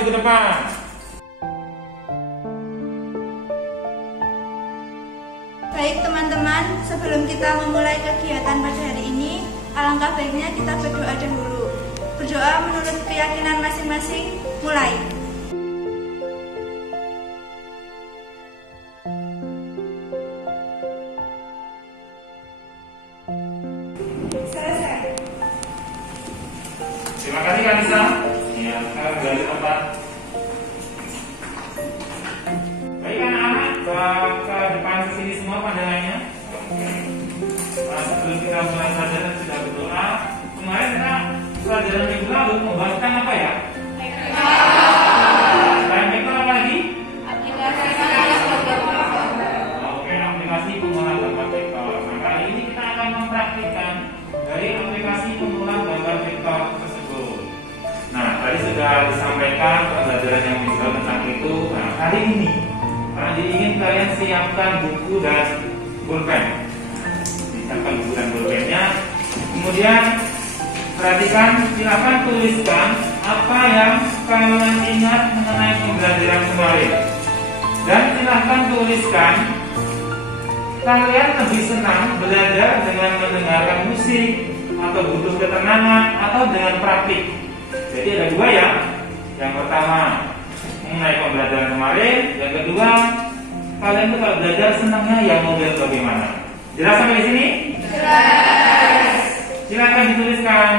maju ke depan. Baik teman-teman, sebelum kita memulai kegiatan pada hari ini, alangkah baiknya kita berdoa dahulu. Berdoa menurut keyakinan masing-masing, mulai. Selesai. Terima kasih Kak Lisa. Ya, sekarang dari tempat. Baik anak-anak, ke depan ke sini semua pandangannya. Nah, sebelum kita mulai pelajaran sudah berdoa. Kemarin kita pelajaran minggu lalu membahaskan apa ya? Selain vektor apa lagi? Oke, aplikasi pengolahan gambar vektor. Nah, kali ini kita akan mempraktikkan dari aplikasi pengolahan gambar vektor tersebut. Nah, tadi sudah disampaikan pembelajaran yang minggu lalu tentang itu. Nah, hari ini ingin kalian siapkan buku dan pulpen. Siapkan buku dan pulpennya. Kemudian perhatikan, silakan tuliskan apa yang kalian ingat mengenai pembelajaran kemarin. Dan silakan tuliskan kalian lebih senang belajar dengan mendengarkan musik atau butuh ketenangan atau dengan praktik. Jadi ada dua ya. Yang pertama mengenai pembelajaran kemarin, yang kedua kalian tuh kalau belajar senangnya yang model bagaimana. Jelas sampai di sini? Jelas. Silakan dituliskan.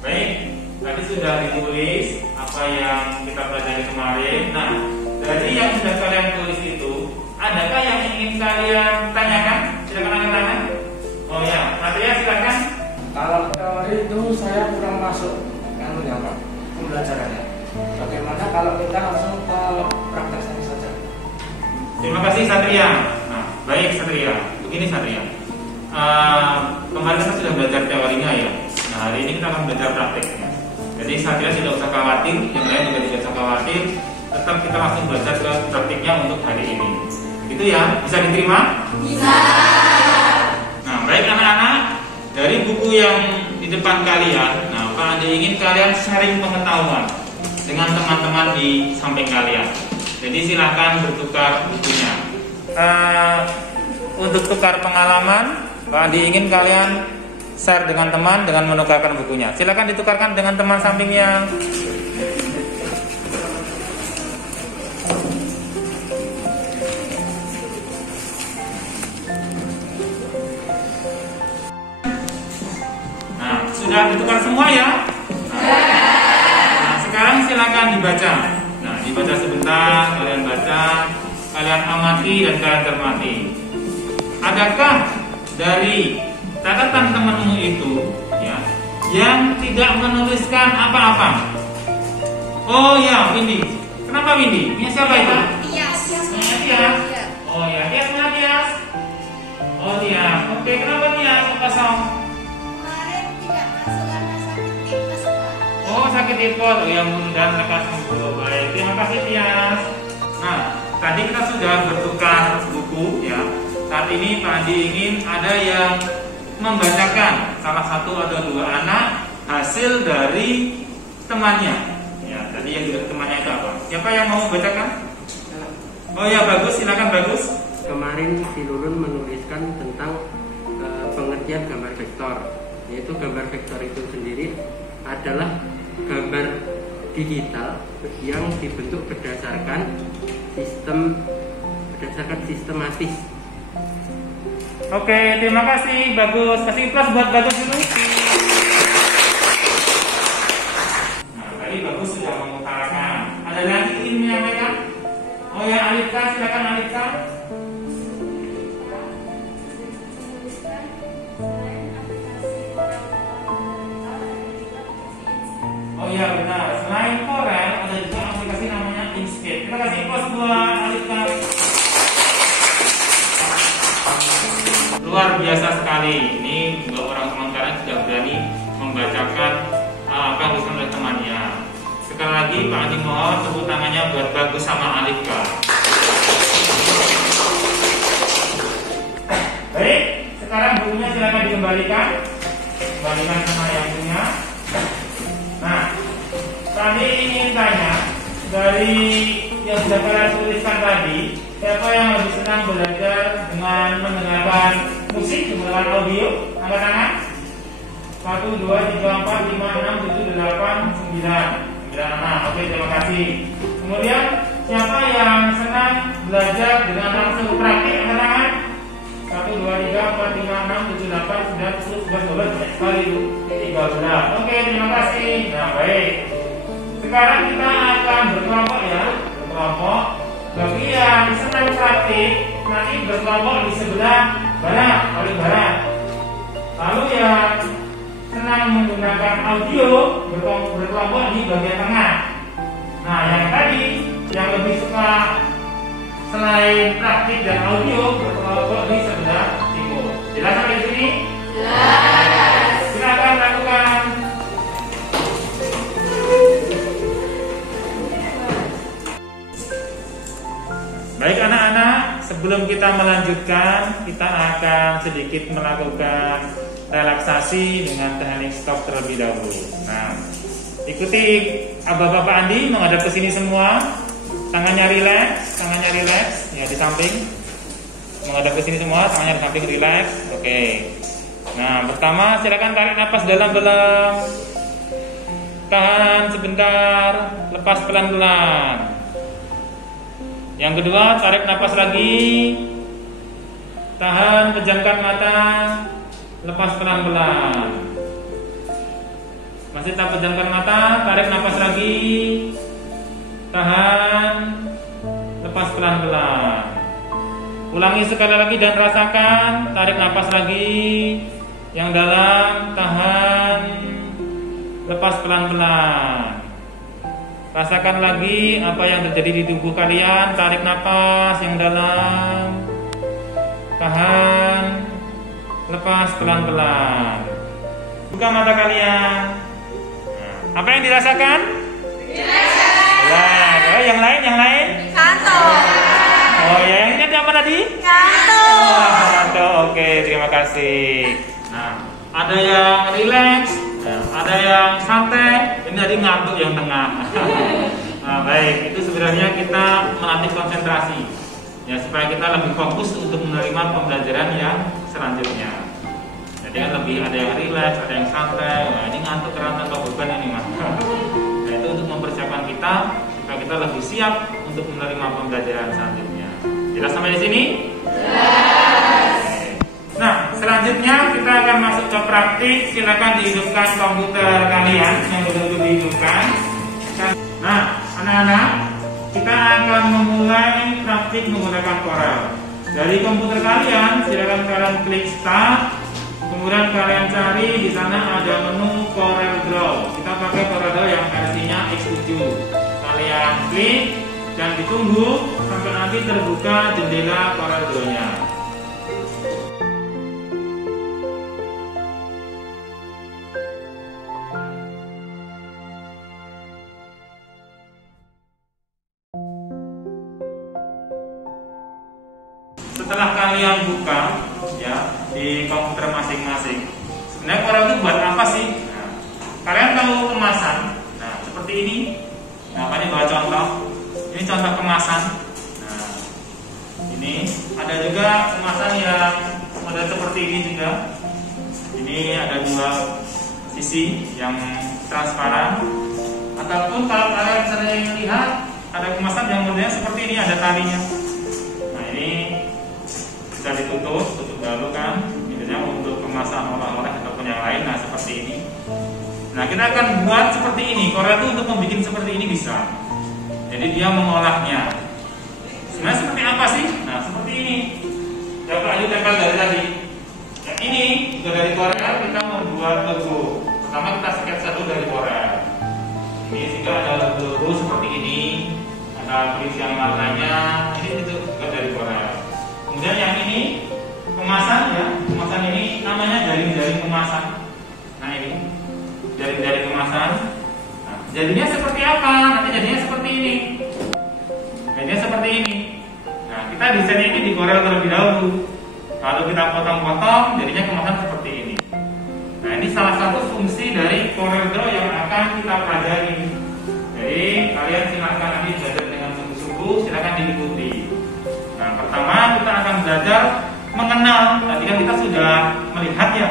Baik, tadi sudah ditulis apa yang kita pelajari kemarin. Nah, dari yang sudah kalian tulis itu, adakah yang ingin kalian tanyakan? Silakan angkat tangan. Oh ya, Natria silakan. Kalau teori itu saya kurang masuk anunya Pak, pembelajarannya. Bagaimana kalau kita langsung ke praktek saja? Terima kasih Satria. Nah, baik Satria. Begini Satria. Kemarin kita sudah belajar teorinya ya. Nah, hari ini kita akan belajar prakteknya. Jadi Satria tidak usah khawatir, yang lain juga tidak usah khawatir. Tetap kita langsung belajar ke praktiknya untuk hari ini. Itu ya, bisa diterima? Bisa. Nah, baik anak-anak, dari buku yang di depan kalian, nah Pak Andi ingin kalian sharing pengetahuan dengan teman-teman di samping kalian. Jadi silahkan bertukar bukunya. Untuk tukar pengalaman, Pak Andi ingin kalian share dengan teman dengan menukarkan bukunya. Silahkan ditukarkan dengan teman sampingnya. Sudah ditukar semua ya? Nah, sekarang silakan dibaca. Nah, dibaca sebentar, kalian baca, kalian amati dan kalian cermati. Adakah dari catatan temanmu itu ya yang tidak menuliskan apa-apa? Oh ya, Windy. Kenapa Windy? Ini siapa itu? Tias. Tias. Oh ya, Tias mana Tias? Oh Tias. Oke, kenapa Tias kosong? Oh, sakit tipes. Oh, yang mudah lekas sembuh. Baik, terima kasih Tias. Nah, tadi kita sudah bertukar buku ya. Saat ini Pak Andi ingin ada yang membacakan salah satu atau dua anak hasil dari temannya. Ya, tadi yang juga temannya itu apa? Siapa yang mau membacakan? Oh ya, bagus, silakan bagus. Kemarin si Lulun menuliskan tentang pengertian gambar vektor, yaitu gambar vektor itu sendiri adalah gambar digital yang dibentuk berdasarkan sistematis. Oke, terima kasih, bagus. Kasih plus buat bagus dulu. Nah, tadi bagus sudah mengutarakan. Ada lagi ingin menyampaikan? Oh ya, Alika, silakan Alika. Oh iya benar. Selain Corel ada juga aplikasi namanya Inkscape. Kita kasih pos buat Alika. Luar biasa sekali. Ini dua orang teman kalian sudah berani membacakan apa yang dituliskan oleh temannya. Sekali lagi Pak Andi mohon tepuk tangannya buat bagus kembalikan sama yang punya. Nah, tadi ingin tanya dari yang sudah kalian tuliskan tadi, siapa yang lebih senang belajar dengan mendengarkan musik menggunakan audio? Angkat tangan. 1, 2, 3, 4, 5, 6, 7, 8, 9 anak. Oke, terima kasih. Kemudian siapa yang senang belajar dengan langsung praktik? Angkat tangan. 1, 2, 3, 4, 5, 6, 7, 8, 9, 10, 11, 12 banyak sekali itu 13. Oke, terima kasih. Nah, baik. Sekarang kita akan berkelompok ya, berkelompok. Bagi yang senang praktik, nanti berkelompok di sebelah barat, paling barat. Lalu yang senang menggunakan audio berkelompok di bagian tengah. Nah, yang tadi yang lebih suka selain praktik dan audio berkelompok di sebelah timur. Jelas sampai di sini? Jelas. Silakan lakukan. Baik anak-anak, sebelum kita melanjutkan, kita akan sedikit melakukan relaksasi dengan teknik stop terlebih dahulu. Nah, ikuti Bapak Andi menghadap ke sini semua. Tangannya rileks ya di samping. Menghadap ke sini semua, tangannya di samping rileks. Oke. Nah, pertama silakan tarik nafas dalam-dalam. Tahan sebentar, lepas pelan-pelan. Yang kedua, tarik nafas lagi. Tahan, pejamkan mata. Lepas pelan-pelan. Masih tak pejamkan mata, tarik nafas lagi. Tahan. Lepas pelan-pelan. Ulangi sekali lagi dan rasakan. Tarik nafas lagi. Yang dalam, tahan. Lepas pelan-pelan. Rasakan lagi apa yang terjadi di tubuh kalian. Tarik nafas yang dalam. Tahan. Lepas pelan-pelan. Buka mata kalian. Apa yang dirasakan? Dirasakan. Yang lain? Kantor. Oh ya, yang ini apa tadi? Kantor. Kantor. Oke, terima kasih. Nah, ada yang rileks. Ada yang santai, ini tadi ngantuk yang tengah. Nah, baik, itu sebenarnya kita melatih konsentrasi, ya supaya kita lebih fokus untuk menerima pembelajaran yang selanjutnya. Jadi kan lebih ada yang rileks, ada yang santai. Nah, ini ngantuk karena tanpa beban ini mas. Nah, itu untuk mempersiapkan kita supaya kita lebih siap untuk menerima pembelajaran selanjutnya. Jelas sampai di sini? Nah, selanjutnya kita akan masuk ke praktik. Silakan dihidupkan komputer kalian yang betul-betul dihidupkan. Nah, anak-anak, kita akan memulai praktik menggunakan Corel. Dari komputer kalian, silakan kalian klik Start. Kemudian kalian cari di sana ada menu Corel Draw. Kita pakai Corel Draw yang versinya X7. Kalian klik dan ditunggu sampai nanti terbuka jendela Corel Draw-nya. Setelah kalian buka ya di komputer masing-masing, sebenarnya Corel itu buat apa sih? Nah, kalian tahu kemasan? Nah, seperti ini. Nah, ini bawa contoh. Ini contoh kemasan. Nah, ini ada juga kemasan yang model seperti ini juga. Ini ada dua sisi yang transparan. Ataupun kalau kalian sering lihat ada kemasan yang modelnya seperti ini, ada talinya. Nah, ini bisa ditutup dahulu kan, misalnya untuk kemasan oleh-oleh ataupun yang lain. Nah, seperti ini. Nah, kita akan buat seperti ini. Corel itu untuk membuat seperti ini bisa. Jadi dia mengolahnya. Sebenarnya seperti apa sih? Nah, seperti ini. Coba aja tempel dari tadi. Yang ini juga dari Corel. Kita membuat logo. Pertama kita sketsa dulu dari Corel. Ini juga ada logo seperti ini. Ada perincian warnanya. Ini juga dari Corel. Kemudian yang ini kemasan ya, kemasan ini namanya jaring-jaring kemasan. Nah, ini jaring-jaring kemasan. Nah, jadinya seperti apa? Nanti jadinya seperti ini. Jadinya seperti ini. Nah, kita desainnya ini di Corel terlebih dahulu. Lalu kita potong-potong, jadinya kemasan seperti ini. ini salah satu fungsi dari CorelDRAW yang akan kita pelajari. Jadi kalian silakan nanti belajar dengan sungguh-sungguh, silakan diikuti. Nah, pertama kita akan belajar mengenal. Tadi kan kita sudah melihat ya,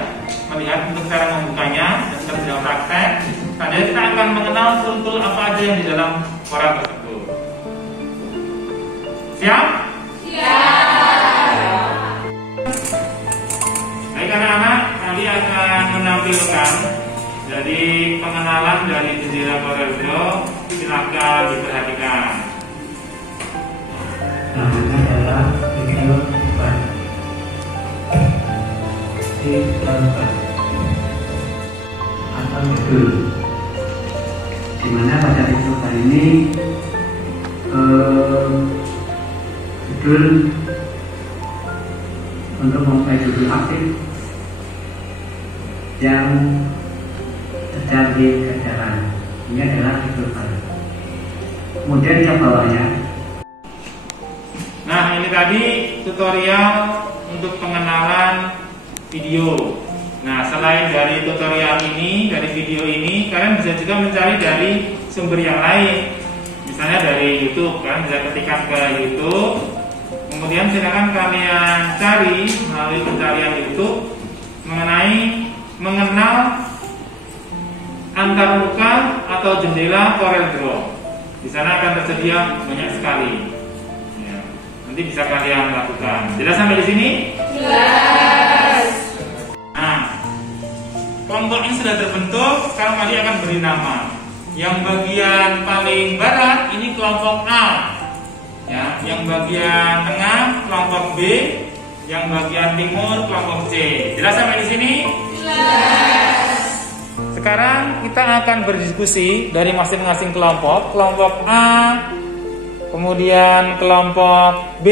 melihat untuk cara membukanya dan kita sudah praktek. Tadi kita akan mengenal tool-tool apa aja yang di dalam Corel tersebut. Siap? Baik anak-anak, kami akan menampilkan jadi pengenalan dari jendela CorelDRAW. Silakan diperhatikan. Namanya adalah video depan di depan atau modul, dimana pada video kali ini judul untuk memulai judul aktif yang sedang dikerjakan. Ini adalah judul baru. Kemudian yang bawahnya. Nah, ini tadi tutorial untuk pengenalan video. Nah, selain dari tutorial ini, dari video ini, kalian bisa juga mencari dari sumber yang lain. Misalnya dari YouTube, kalian bisa ketikkan ke YouTube. Kemudian silakan kalian cari melalui pencarian YouTube mengenai mengenal antarmuka atau jendela CorelDRAW. Di sana akan tersedia banyak sekali. Ya, nanti bisa kalian lakukan. Jelas sampai di sini? Jelas. Nah, kelompok ini sudah terbentuk. Sekarang Mari akan beri nama. Yang bagian paling barat ini kelompok A. Ya, yang bagian tengah kelompok B, yang bagian timur kelompok C. Jelas sampai di sini? Jelas. Sekarang kita akan berdiskusi dari masing-masing kelompok. Kelompok A, kemudian kelompok B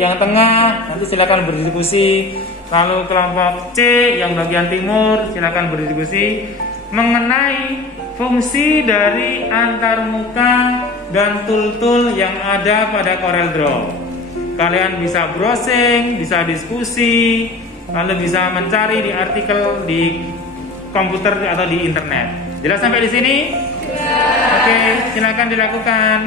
yang tengah, nanti silakan berdiskusi. Lalu kelompok C yang bagian timur, silakan berdiskusi mengenai fungsi dari antarmuka dan tool-tool yang ada pada CorelDRAW. Kalian bisa browsing, bisa diskusi, lalu bisa mencari di artikel di komputer atau di internet. Jelas sampai di sini? Jelas. Oke, silakan dilakukan.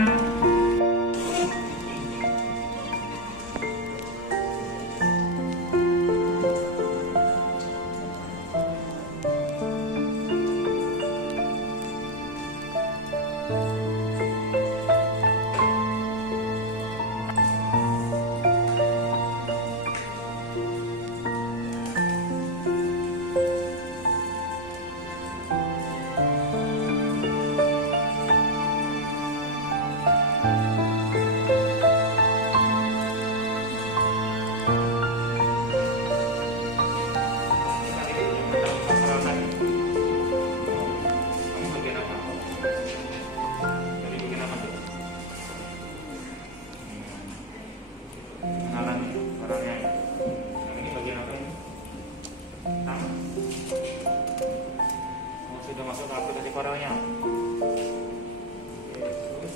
Sudah masuk ke aplikasi Corelnya. Oke, terus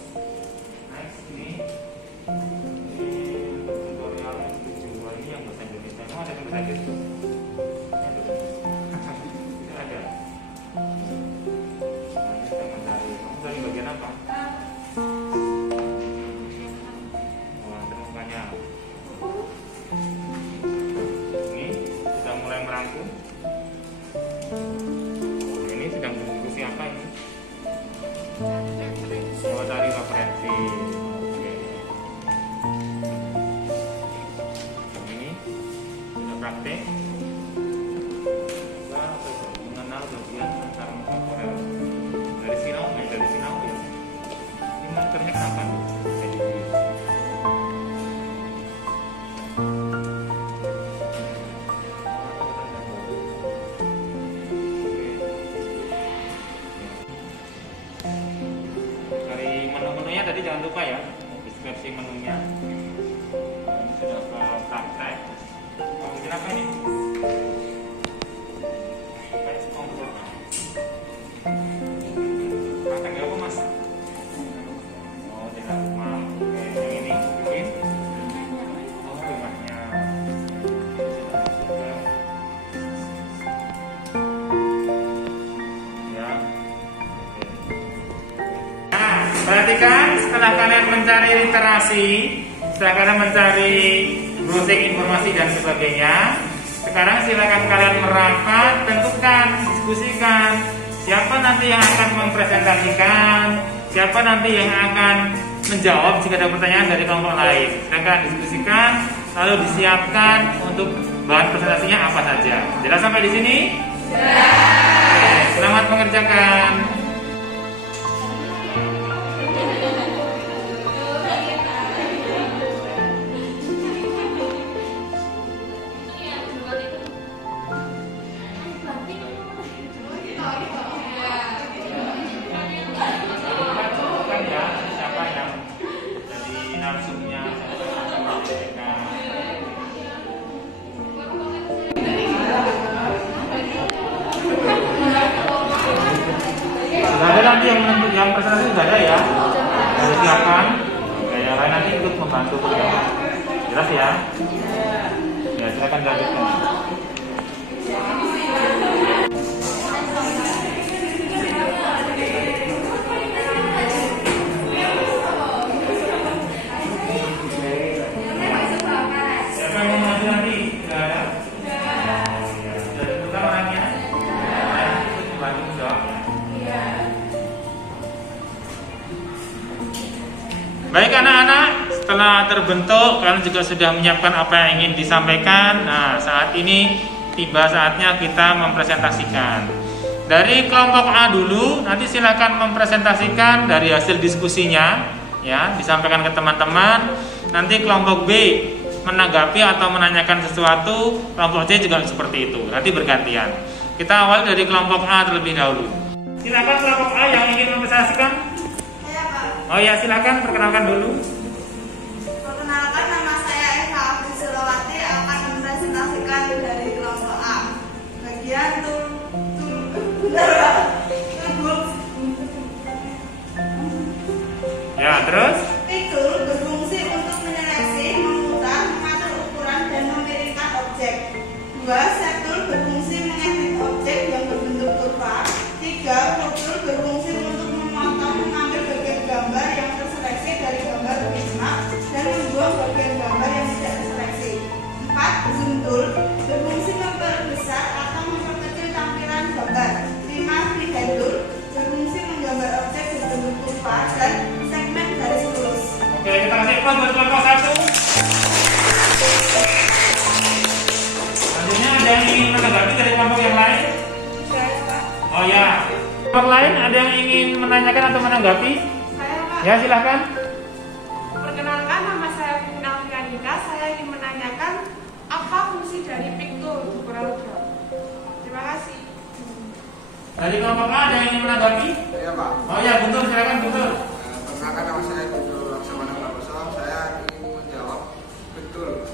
next ini tutorial yang kedua ini yang bahasa Indonesia. Kamu ada yang bahasa Inggris? Tidak ada. Nah, kita mencari. Kamu dari bagian apa? Oh, temukannya. Ini sudah mulai merangkum. Sedang berdiskusi apa ini? Mau cari referensi. Oke. Ini sudah praktek. Kita mengenal bagian antarmuka Corel. Dari sinau, dari sinau ya. Ini markernya kapan? Jadi tadi jangan lupa ya deskripsi menunya. Ini sudah ke praktek. Mau bikin apa ini? Page control. Praktek apa mas? Oh tidak rumah. Oke, yang ini bikin. Oh rumahnya. Sudah. Perhatikan, setelah kalian mencari literasi, setelah kalian mencari browsing informasi dan sebagainya, sekarang silakan kalian merapat, tentukan, diskusikan siapa nanti yang akan mempresentasikan, siapa nanti yang akan menjawab jika ada pertanyaan dari kelompok lain. Silakan diskusikan, lalu disiapkan untuk bahan presentasinya apa saja. Jelas sampai di sini? Oke, selamat mengerjakan. Yang presentasi sudah ada ya? Sudah siapkan? Oke, yang lain nanti ikut membantu ya. Jelas ya? Ya, silakan lanjutkan. Siapa yang mau maju nanti? Sudah ada? Sudah dibuka orangnya? Ikut membantu menjawab. Baik anak-anak, setelah terbentuk kalian juga sudah menyiapkan apa yang ingin disampaikan. Nah, saat ini tiba saatnya kita mempresentasikan. Dari kelompok A dulu, nanti silakan mempresentasikan dari hasil diskusinya, ya, disampaikan ke teman-teman. Nanti kelompok B menanggapi atau menanyakan sesuatu, kelompok C juga seperti itu. Nanti bergantian. Kita awal dari kelompok A terlebih dahulu. Silakan kelompok A yang ingin mempresentasikan. Oh ya, silakan perkenalkan dulu. Perkenalkan, nama saya Eva Abdulsilawati akan mempresentasikan dari kelompok A. Bagian Ya, terus? Tool berfungsi untuk menyeleksi, memutar, mengatur ukuran dan memiringkan objek. 2. Set tool berfungsi mengedit objek yang berbentuk kurva. 3. Crop tool berfungsi untuk memotong, mengambil bagian gambar yang terseleksi dari gambar benchmark dan membuang bagian gambar yang tidak terseleksi. 4. Zoom tool berfungsi memperbesar atau memperkecil tampilan gambar. 5. Freehand tool berfungsi menggambar objek berbentuk kurva dan segmen garis lurus. Oke, kita kasih applause buat kelompok 1. Selanjutnya ada yang ingin menanggapi dari kelompok yang lain? Saya, Pak. Oh ya, kelompok lain ada yang ingin menanyakan atau menanggapi? Saya, Pak. Ya, silakan. Perkenalkan, nama saya Vina Fianika. Saya ingin menanyakan apa fungsi dari pick tool di CorelDRAW. Terima kasih. Dari kelompok A ada yang ingin menanggapi? Iya Pak. Oh ya, Guntur, silakan Guntur. Perkenalkan, nama saya Guntur Laksamana Prakoso. Saya ingin menjawab betul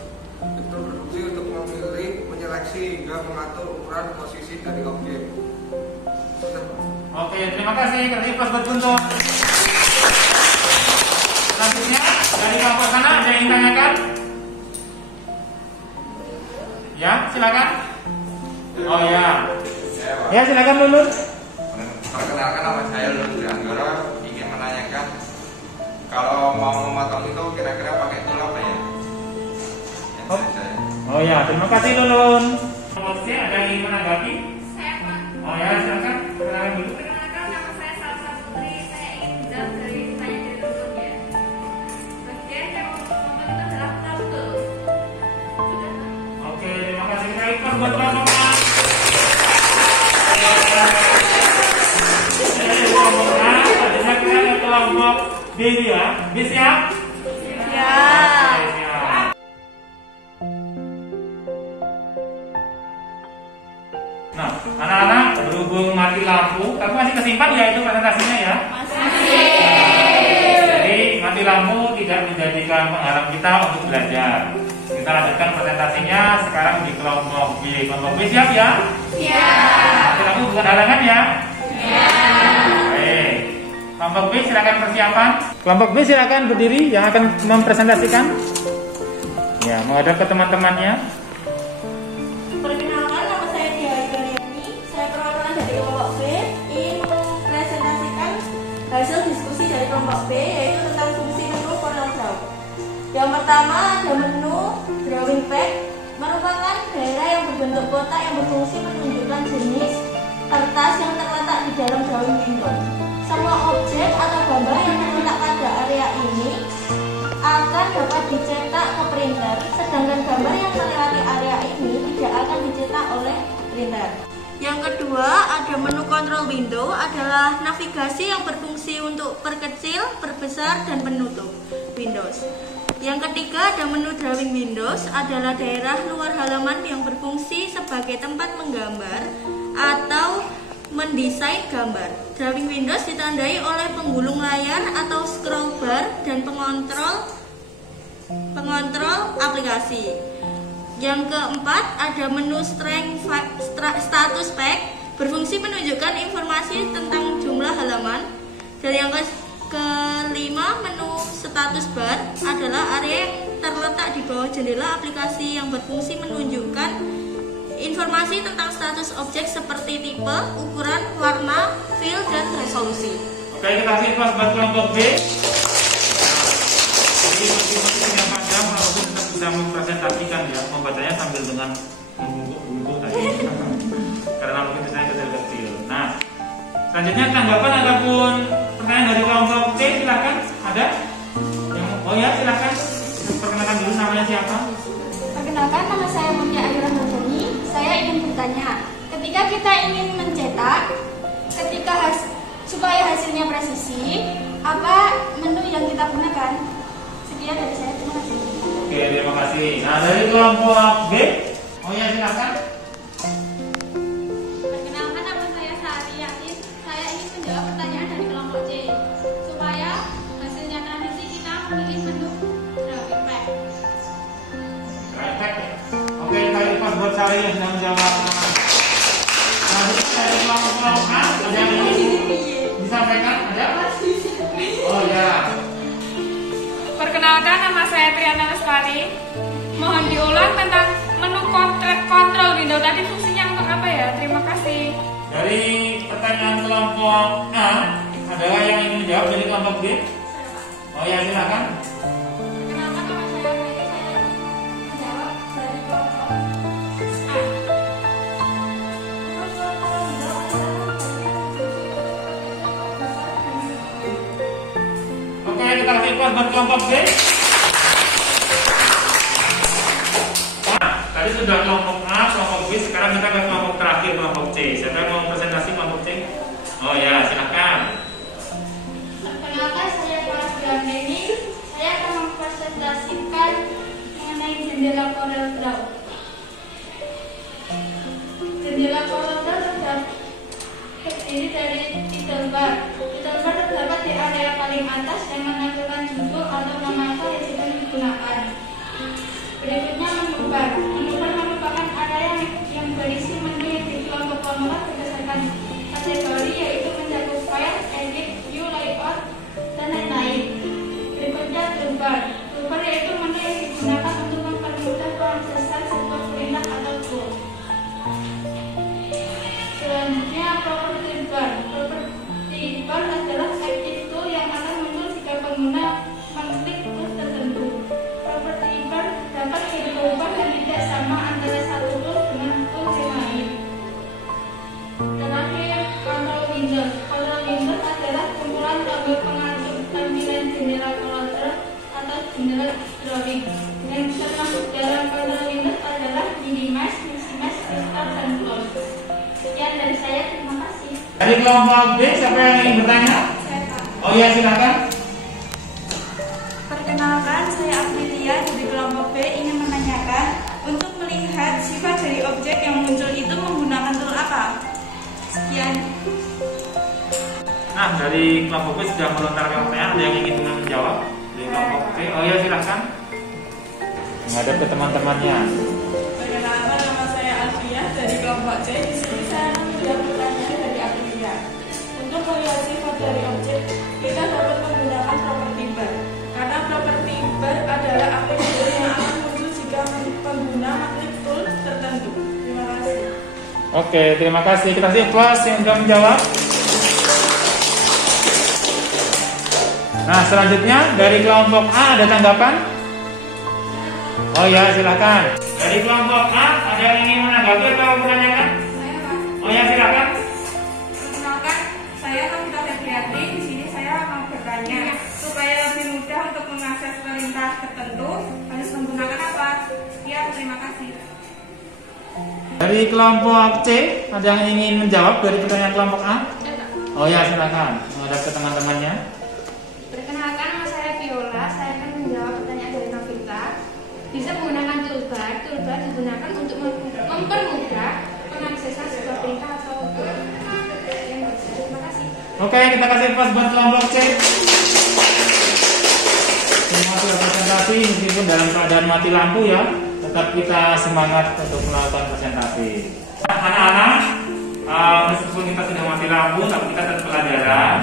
berfungsi untuk memilih, menyeleksi hingga mengatur ukuran posisi dari objek. Oke, terima kasih. Kasih applause buat Guntur. Selanjutnya dari kelompok sana ada yang ingin tanyakan? Ya, silakan. Oh ya. Ya, silakan Lulun. Perkenalkan, nama saya Lulun Anggoro, ingin menanyakan kalau mau memotong itu kira-kira pakai tool apa ya? Oh. Oh ya, terima kasih Lulun. Kelompok C ada yang ingin menanggapi? Saya, Pak. Oh ya, silakan. Kenalan dulu. Perkenalkan, nama saya Salsa Putri. Saya ingin menjawab dari tanya dari Lulun ya. Bagian yang memotong itu adalah crop tool. Sudah, Pak. Oke, terima kasih. Kita applause buat kelompok A. Kelompok A, selanjutnya kita ke kelompok B ya. B siap? Ya. Oke, siap. Nah, anak-anak, berhubung mati lampu, tapi masih kesimpan ya itu presentasinya ya? Masih. Jadi mati lampu tidak menjadikan penghalang kita untuk belajar. Kita lanjutkan presentasinya sekarang di kelompok B. Kelompok B siap ya? Siap. Mati lampu bukan halangan ya? Baik. Kelompok B silakan persiapan. Kelompok B silakan berdiri yang akan mempresentasikan. Ya, menghadap ke teman-temannya. Perkenalkan, nama saya Dia Galiani. Saya perwakilan dari kelompok B ingin mempresentasikan hasil diskusi dari kelompok kelompok B yaitu tentang fungsi menu CorelDRAW. Yang pertama ada menu Drawing Pack, merupakan daerah yang berbentuk kotak yang berfungsi menunjukkan jenis kertas yang terletak di dalam drawing window. Semua objek atau gambar yang terletak pada area ini akan dapat dicetak ke printer, sedangkan gambar yang melewati area ini tidak akan dicetak oleh printer. Yang kedua, ada menu control window, adalah navigasi yang berfungsi untuk perkecil, perbesar, dan penutup Windows. Yang ketiga, ada menu drawing windows, adalah daerah luar halaman yang berfungsi sebagai tempat menggambar atau mendesain gambar. Drawing windows ditandai oleh penggulung layar atau scroll bar dan pengontrol aplikasi. Yang keempat, ada menu status pack, berfungsi menunjukkan informasi tentang jumlah halaman. Dan yang kelima, menu status bar adalah area yang terletak di bawah jendela aplikasi yang berfungsi menunjukkan informasi tentang status objek seperti tipe, ukuran, warna, feel, dan resolusi. Oke, kita kasih kelas buat kelompok B. Jadi meski yang panjang, kelompok B tetap bisa mempresentasikan ya, membacanya sambil dengan membungkuk tadi. Karena mungkin saya kecil-kecil. Nah, selanjutnya tanggapan ataupun pertanyaan dari kelompok C, silakan. Ada? Oh ya, silakan. Perkenalkan dulu, namanya siapa? Perkenalkan, nama saya Mutia Ayu Ramadhani. Saya ingin bertanya, ketika kita ingin mencetak, supaya hasilnya presisi, apa menu yang kita gunakan? Sekian dari saya, terima kasih. Oke, terima kasih. Nah, dari kelompok B, oh ya, silakan. Perkenalkan, nama saya Sari Yasin. Saya ingin menjawab pertanyaan dari kelompok C, supaya hasilnya transisi kita memilih menu drawing pack. Oke, kali pas buat saya yang sedang menjawab. Nah, dari kelompok A, ada yang ingin disampaikan? Ada? Oh ya. Perkenalkan, nama saya Triana Lestari. Mohon diulang tentang menu kontrol window tadi, fungsinya untuk apa ya? Terima kasih. Dari pertanyaan kelompok A, ada yang ingin menjawab dari kelompok B? Oh ya, silakan. Perkenalkan, nama saya Bayu. Saya menjawab dari kelompok A. Oke, kita kasih kelas buat kelompok B. Nah, tadi sudah kelompok A, kelompok B, sekarang kita ke kelompok terakhir, kelompok C. Siapa yang mau presentasi kelompok C? Oh ya, silakan. Perkenalkan, saya Kelas Gandeni. Saya akan mempresentasikan mengenai jendela CorelDRAW. Jendela CorelDRAW terdiri dari title bar. Title bar terdapat di area paling atas yang menampilkan judul atau nama apa yang sedang digunakan. Berikutnya menu bar. Menu bar merupakan area yang berisi menu yang dikelompok-kelompokkan berdasarkan kategori, yaitu mencakup file, edit, view, layout, dan lain-lain. Berikutnya toolbar. Toolbar yaitu menu yang digunakan untuk mempermudah pengaksesan sebuah perintah atau tool. Selanjutnya property bar. Property bar adalah active tool yang akan muncul jika pengguna mengklik tool tertentu. Property bar dapat berubah dan tidak sama antara satu tool dengan tool yang lain. Terakhir, control window. Control window adalah kumpulan tombol pengatur tampilan jendela CorelDRAW atau jendela drawing. Yang termasuk dalam control window adalah minimize, maximize, restore, dan close. Sekian dari saya, terima kasih. Dari kelompok B, siapa yang ingin bertanya? Oh ya, silakan. Perkenalkan, saya Aprilia dari kelompok B ingin menanyakan, untuk melihat sifat dari objek yang muncul itu menggunakan tool apa? Sekian. Nah, dari kelompok B sudah melontarkan pertanyaan. Ada yang ingin menjawab dari kelompok B? Oh ya, silakan. Menghadap ke teman-temannya. Perkenalkan, nama saya Alfia dari kelompok C. Di sini saya akan menjawab pertanyaan dari Aprilia. Untuk melihat sifat dari objek, kita dapat menggunakan property bar. Karena property bar adalah aplikasi yang akan muncul jika pengguna mengklik tool tertentu. Terima kasih. Oke, terima kasih. Kita kasih kelas yang sudah menjawab. Nah, selanjutnya dari kelompok A ada tanggapan? Oh ya, silakan. Dari kelompok A ada yang ingin menanggapi atau menanyakan? Saya, Pak. Oh ya, silakan. Perkenalkan, saya Novita Febriati. Di sini saya mau bertanya, supaya lebih mudah untuk mengakses perintah tertentu harus menggunakan apa? Sekian, terima kasih. Dari kelompok C ada yang ingin menjawab dari pertanyaan kelompok A? Oh ya, silakan. Menghadap ke teman-temannya. Perkenalkan, nama saya Viola. Saya akan menjawab pertanyaan dari Novita. Bisa menggunakan toolbar. Toolbar digunakan untuk mempermudah pengaksesan sebuah perintah atau yang berbeda. Terima kasih. Oke, kita kasih pas buat kelompok C. Semua sudah presentasi meskipun dalam keadaan mati lampu ya. Tetap kita semangat untuk melakukan presentasi. Anak-anak, meskipun kita sudah mati lampu, tapi kita tetap pelajaran.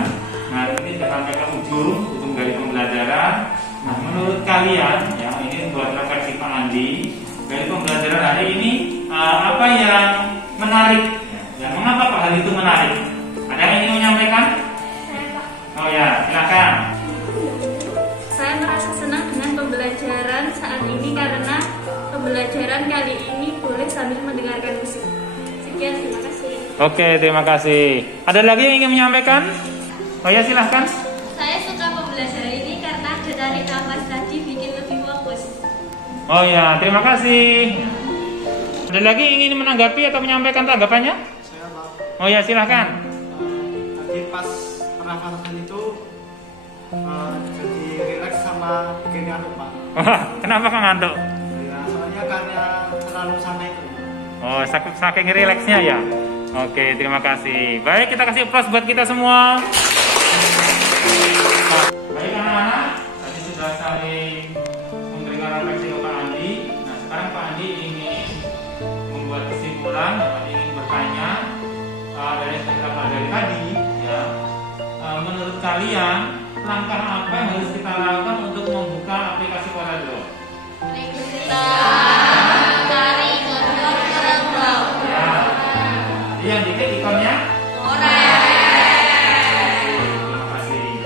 Nah, ini sudah sampai ke ujung dari pembelajaran. Nah, menurut kalian, ya ini buat refleksi Pak Andi dari pembelajaran hari ini, apa yang menarik? Ya, mengapa Pak hal itu menarik? Ada yang ingin menyampaikan? Saya, Pak. Oh ya, silakan. Saya merasa senang dengan pembelajaran saat ini karena pembelajaran kali ini boleh sambil mendengarkan musik. Sekian, terima kasih. Oke, terima kasih. Ada lagi yang ingin menyampaikan? Oh ya, silahkan. Saya suka pembelajaran ini karena ada tarik nafas tadi bikin lebih fokus. Oh ya, terima kasih. Ada lagi yang ingin menanggapi atau menyampaikan tanggapannya? Saya Pak, Oh ya, silahkan. tadi pas pernafasan itu jadi rileks sama bikin ngantuk Pak. Wah, kenapa kok ngantuk? Ya, soalnya karena terlalu santai itu. Oh, saking rileksnya ya. Oke, terima kasih. Baik, kita kasih applause buat kita semua. Baik anak-anak, tadi sudah saling memberikan refleksi ke Pak Andi. Nah, sekarang Pak Andi ingin membuat kesimpulan, ingin bertanya dari yang kita pelajari tadi, ya. Menurut kalian, langkah apa yang harus kita lakukan untuk membuka aplikasi Corel? Yang dikit ikonnya terima kasih.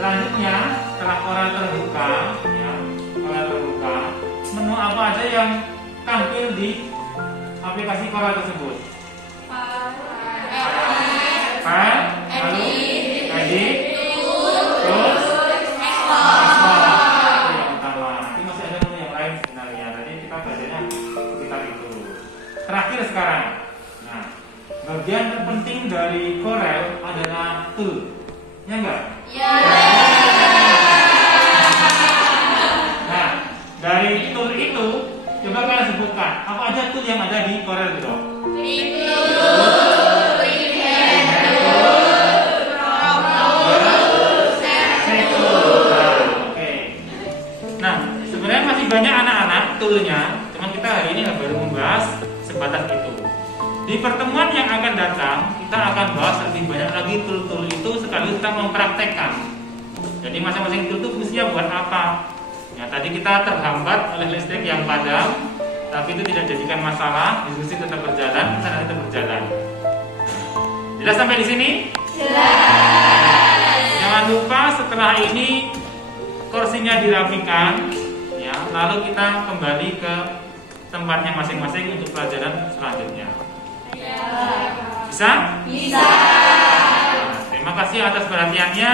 Selanjutnya setelah Corel terbuka, ya, Corel terbuka, menu apa aja yang tampil di aplikasi Corel tersebut? File, lalu edit, tools, export. Itu yang utama. Nanti masih ada menu yang lain sebenarnya. Tadi kita belajarnya sekitar itu. Terakhir sekarang. Nah, bagian terpenting dari Corel adalah tool, ya enggak? Ya. Nah, dari tool itu, coba kalian sebutkan apa aja tool yang ada di Corel itu? Nah, sebenarnya masih banyak anak-anak toolnya, cuman kita hari ini baru membahas sebatas itu. Di pertemuan yang akan datang, kita akan bahas lebih banyak lagi tool-tool itu sekaligus kita mempraktekkan. Jadi masing-masing tool itu fungsinya buat apa? Ya, tadi kita terhambat oleh listrik yang padam, tapi itu tidak jadikan masalah, diskusi tetap berjalan, sana tetap berjalan. Jelas sampai di sini? Jelas. Jangan lupa setelah ini kursinya dirapikan, ya, lalu kita kembali ke tempatnya masing-masing untuk pelajaran selanjutnya. Bisa? Bisa. Terima kasih atas perhatiannya.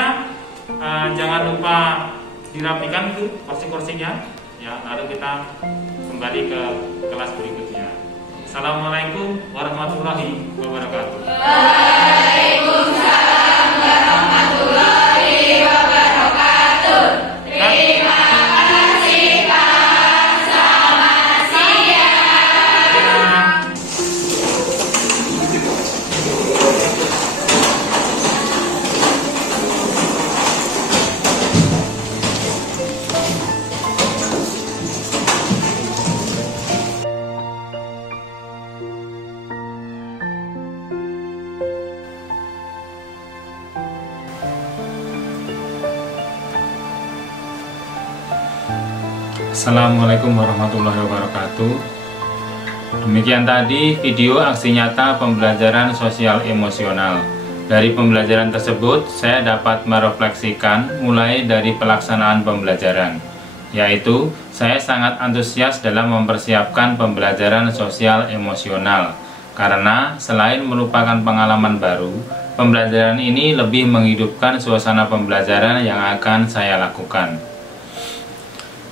Jangan lupa dirapikan tuh kursi-kursinya, ya, lalu kita kembali ke kelas berikutnya. Assalamualaikum warahmatullahi wabarakatuh. Waalaikumsalam warahmatullahi wabarakatuh. Terima kasih Pak. Selamat siang. Assalamualaikum warahmatullahi wabarakatuh. Demikian tadi video aksi nyata pembelajaran sosial emosional. Dari pembelajaran tersebut, saya dapat merefleksikan mulai dari pelaksanaan pembelajaran, yaitu saya sangat antusias dalam mempersiapkan pembelajaran sosial emosional, karena selain merupakan pengalaman baru, pembelajaran ini lebih menghidupkan suasana pembelajaran yang akan saya lakukan.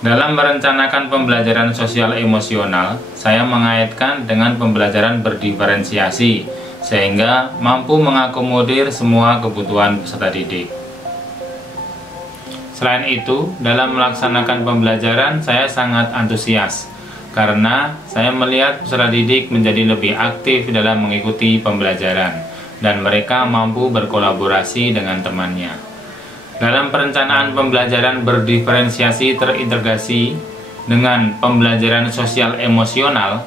Dalam merencanakan pembelajaran sosial emosional, saya mengaitkan dengan pembelajaran berdiferensiasi, sehingga mampu mengakomodir semua kebutuhan peserta didik. Selain itu, dalam melaksanakan pembelajaran saya sangat antusias karena saya melihat peserta didik menjadi lebih aktif dalam mengikuti pembelajaran dan mereka mampu berkolaborasi dengan temannya. Dalam perencanaan pembelajaran berdiferensiasi terintegrasi dengan pembelajaran sosial emosional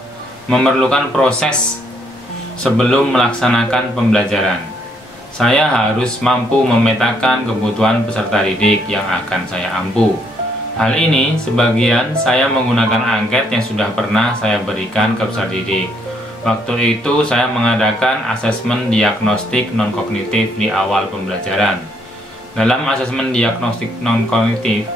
memerlukan proses sebelum melaksanakan pembelajaran. Saya harus mampu memetakan kebutuhan peserta didik yang akan saya ampu. Hal ini sebagian saya menggunakan angket yang sudah pernah saya berikan ke peserta didik. Waktu itu saya mengadakan asesmen diagnostik non-kognitif di awal pembelajaran. Dalam asesmen diagnostik non-kognitif,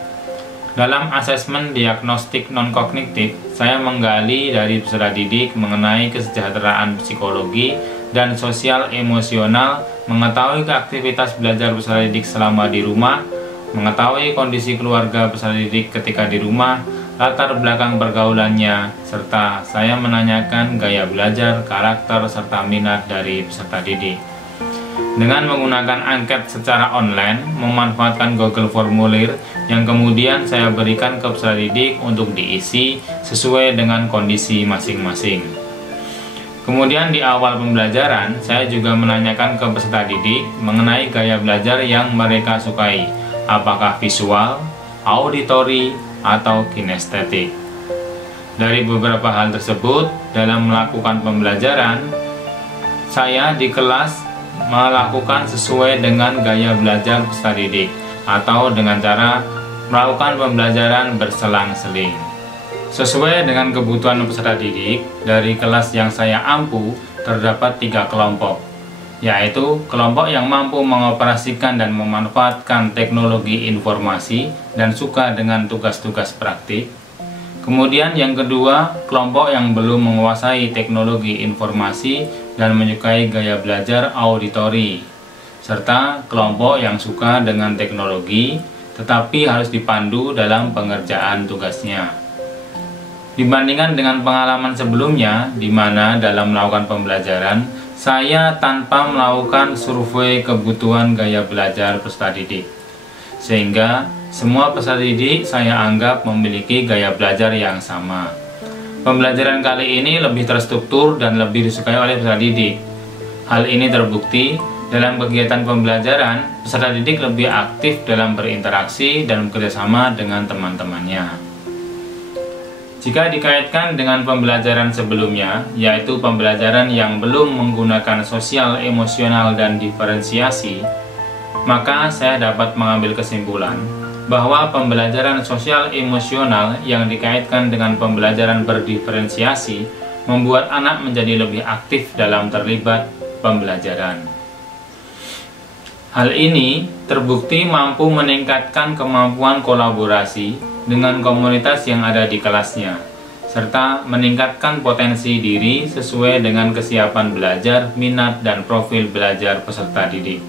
saya menggali dari peserta didik mengenai kesejahteraan psikologi dan sosial emosional, mengetahui aktivitas belajar peserta didik selama di rumah, mengetahui kondisi keluarga peserta didik ketika di rumah, latar belakang pergaulannya, serta saya menanyakan gaya belajar, karakter, serta minat dari peserta didik. Dengan menggunakan angket secara online, memanfaatkan Google Formulir yang kemudian saya berikan ke peserta didik untuk diisi sesuai dengan kondisi masing-masing. Kemudian di awal pembelajaran, saya juga menanyakan ke peserta didik mengenai gaya belajar yang mereka sukai, apakah visual, auditori, atau kinestetik. Dari beberapa hal tersebut, dalam melakukan pembelajaran, saya di kelas melakukan sesuai dengan gaya belajar peserta didik atau dengan cara melakukan pembelajaran berselang-seling. Sesuai dengan kebutuhan peserta didik, dari kelas yang saya ampu terdapat 3 kelompok, yaitu kelompok yang mampu mengoperasikan dan memanfaatkan teknologi informasi dan suka dengan tugas-tugas praktik. Kemudian yang kedua, kelompok yang belum menguasai teknologi informasi dan menyukai gaya belajar auditori, serta kelompok yang suka dengan teknologi tetapi harus dipandu dalam pengerjaan tugasnya. Dibandingkan dengan pengalaman sebelumnya, di mana dalam melakukan pembelajaran, saya tanpa melakukan survei kebutuhan gaya belajar peserta didik, sehingga semua peserta didik saya anggap memiliki gaya belajar yang sama. Pembelajaran kali ini lebih terstruktur dan lebih disukai oleh peserta didik. Hal ini terbukti dalam kegiatan pembelajaran, peserta didik lebih aktif dalam berinteraksi dan bekerjasama dengan teman-temannya. Jika dikaitkan dengan pembelajaran sebelumnya, yaitu pembelajaran yang belum menggunakan sosial, emosional, dan diferensiasi, maka saya dapat mengambil kesimpulan bahwa pembelajaran sosial emosional yang dikaitkan dengan pembelajaran berdiferensiasi membuat anak menjadi lebih aktif dalam terlibat pembelajaran. Hal ini terbukti mampu meningkatkan kemampuan kolaborasi dengan komunitas yang ada di kelasnya, serta meningkatkan potensi diri sesuai dengan kesiapan belajar, minat, dan profil belajar peserta didik.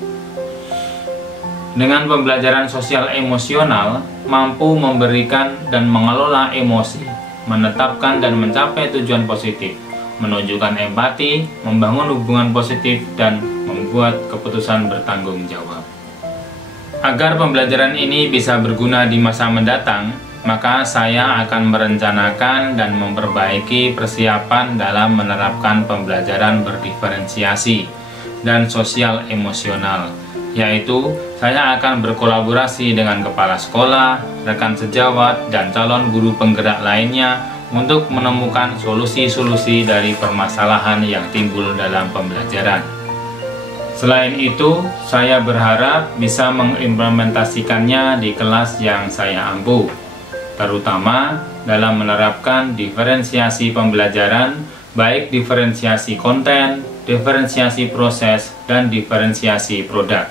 Dengan pembelajaran sosial emosional, mampu memberikan dan mengelola emosi, menetapkan dan mencapai tujuan positif, menunjukkan empati, membangun hubungan positif, dan membuat keputusan bertanggung jawab. Agar pembelajaran ini bisa berguna di masa mendatang, maka saya akan merencanakan dan memperbaiki persiapan dalam menerapkan pembelajaran berdiferensiasi dan sosial emosional, yaitu saya akan berkolaborasi dengan kepala sekolah, rekan sejawat, dan calon guru penggerak lainnya untuk menemukan solusi-solusi dari permasalahan yang timbul dalam pembelajaran. Selain itu, saya berharap bisa mengimplementasikannya di kelas yang saya ampu, terutama dalam menerapkan diferensiasi pembelajaran, baik diferensiasi konten, diferensiasi proses, dan diferensiasi produk.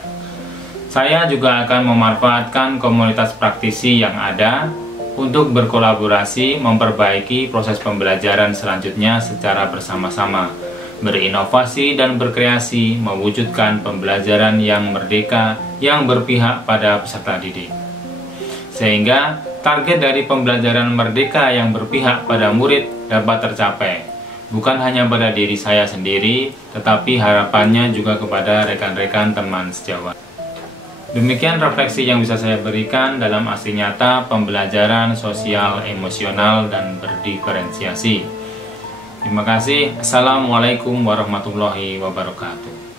Saya juga akan memanfaatkan komunitas praktisi yang ada untuk berkolaborasi memperbaiki proses pembelajaran selanjutnya secara bersama-sama, berinovasi dan berkreasi, mewujudkan pembelajaran yang merdeka yang berpihak pada peserta didik. Sehingga target dari pembelajaran merdeka yang berpihak pada murid dapat tercapai, bukan hanya pada diri saya sendiri, tetapi harapannya juga kepada rekan-rekan teman sejawat. Demikian refleksi yang bisa saya berikan dalam aksi nyata pembelajaran sosial, emosional, dan berdiferensiasi. Terima kasih. Assalamualaikum warahmatullahi wabarakatuh.